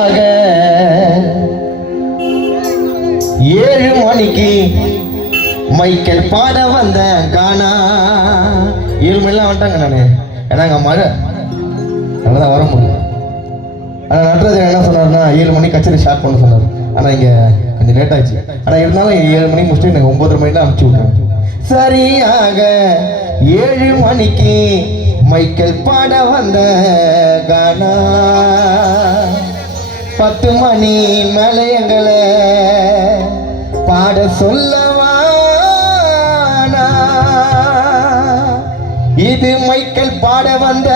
சரியாக 7 மணிக்கு மைக்கேல் பாட வந்த கானா 7 மணிலாம் வந்துட்டாங்க. நான் ஏன்னா அங்கே மழை அதனால வர முடியல. ஆனால் நடராஜன் என்ன சொன்னார்னா 7 மணிக்கு கச்சேரி ஸ்டார்ட் பண்ண சொன்னார். ஆனால் இங்கே கொஞ்சம் லேட் ஆயிடுச்சு. ஆனால் இருந்தாலும் 7 மணிக்கு முடிச்சுட்டு எனக்கு 9:30 மணிக்கு அனுப்பிச்சி விட்றேன். சரியாக 7 மணிக்கு மைக்கேல் பாட வந்த கானா 10 மணி மேலே எங்களை பாட சொல்லவானா. இது மைக்கேல் பாட வந்த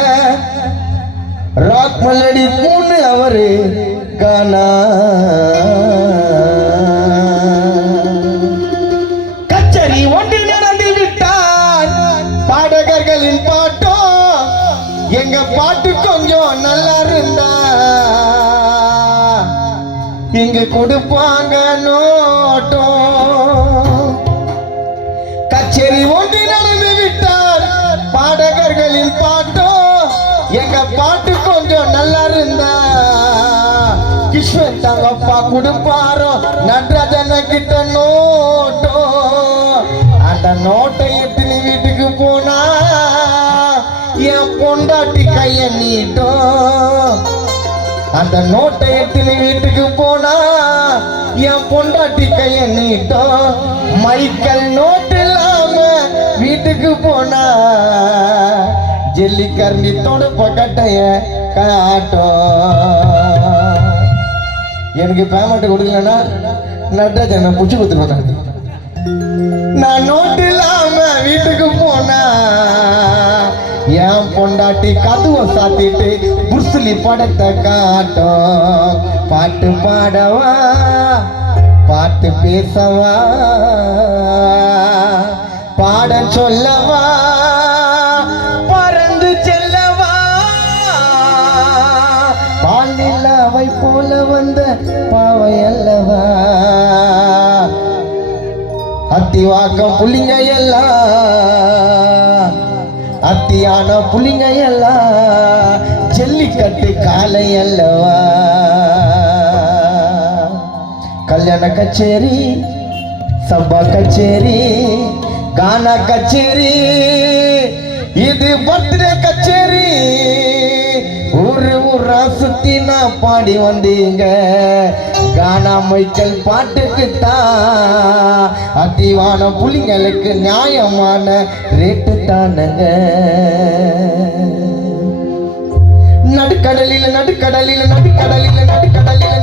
ராக் மெலடி 3 அவரு கானா. கச்சேரி ஒன்று நடந்து விட்டார். பாடகர்களின் பாட்டோ எங்க பாட்டு கொஞ்சம் நல்லா இருந்தா இங்க கொடுப்பாங்க நோட்டோ. கச்சேரி ஒன்று நடந்து விட்டார். பாடகர்களின் பாட்டோ எங்க பாட்டு கொஞ்சம் நல்லா இருந்தா கிருஷ்ணன் தங்கப்பா கொடுப்பாரோ நடராஜன கிட்ட நோட்டோ. அந்த நோட்டை எடுத்து வீட்டுக்கு போனா என் பொண்டாட்டி கைய நீட்டோ. அந்த நோட்டை எடுத்து வீட்டுக்கு போனா என் பொண்டாட்டி கைய நீட்டோ. மைக்கேல் நோட்டு இல்லாம வீட்டுக்கு போனா ஜெல்லிக்கரணி தொடுப்ப கட்டைய காட்டும். எனக்கு பேமெண்ட் கொடுக்கலன்னா நடராஜன் நான் புடிச்சு கொடுத்துருவேன். நான் நோட்டு இல்லாம வீட்டுக்கு போனா என் பொண்டாட்டி கதுவை சாத்திட்டு புருசுலி படத்தை காட்டும். பாட்டு பாடவா பாட்டு பேசவா பாட சொல்லவா பறந்து செல்லவா பாலில்லாவை போல வந்த பாவை அல்லவா. அத்திவாக்கம் புள்ளிங்க எல்லாம் அத்தியான புள்ளிங்க எல்லாம் ஜல்லிக்கட்டு காலை அல்லவா. கல்யாண கச்சேரி சம்பா கச்சேரி கானா கச்சேரி இது பர்த்டே கச்சேரி. ஊரா சுத்தி நான் பாடி வந்தீங்க கானா மைக்கேல் பாட்டுக்குத்தான். அத்திவான புலிங்களுக்கு நியாயமான ரேட்டு தானுங்க. நடுக்கடலில் நடுக்கடலில் நடுக்கடலில் நடுக்கடலில்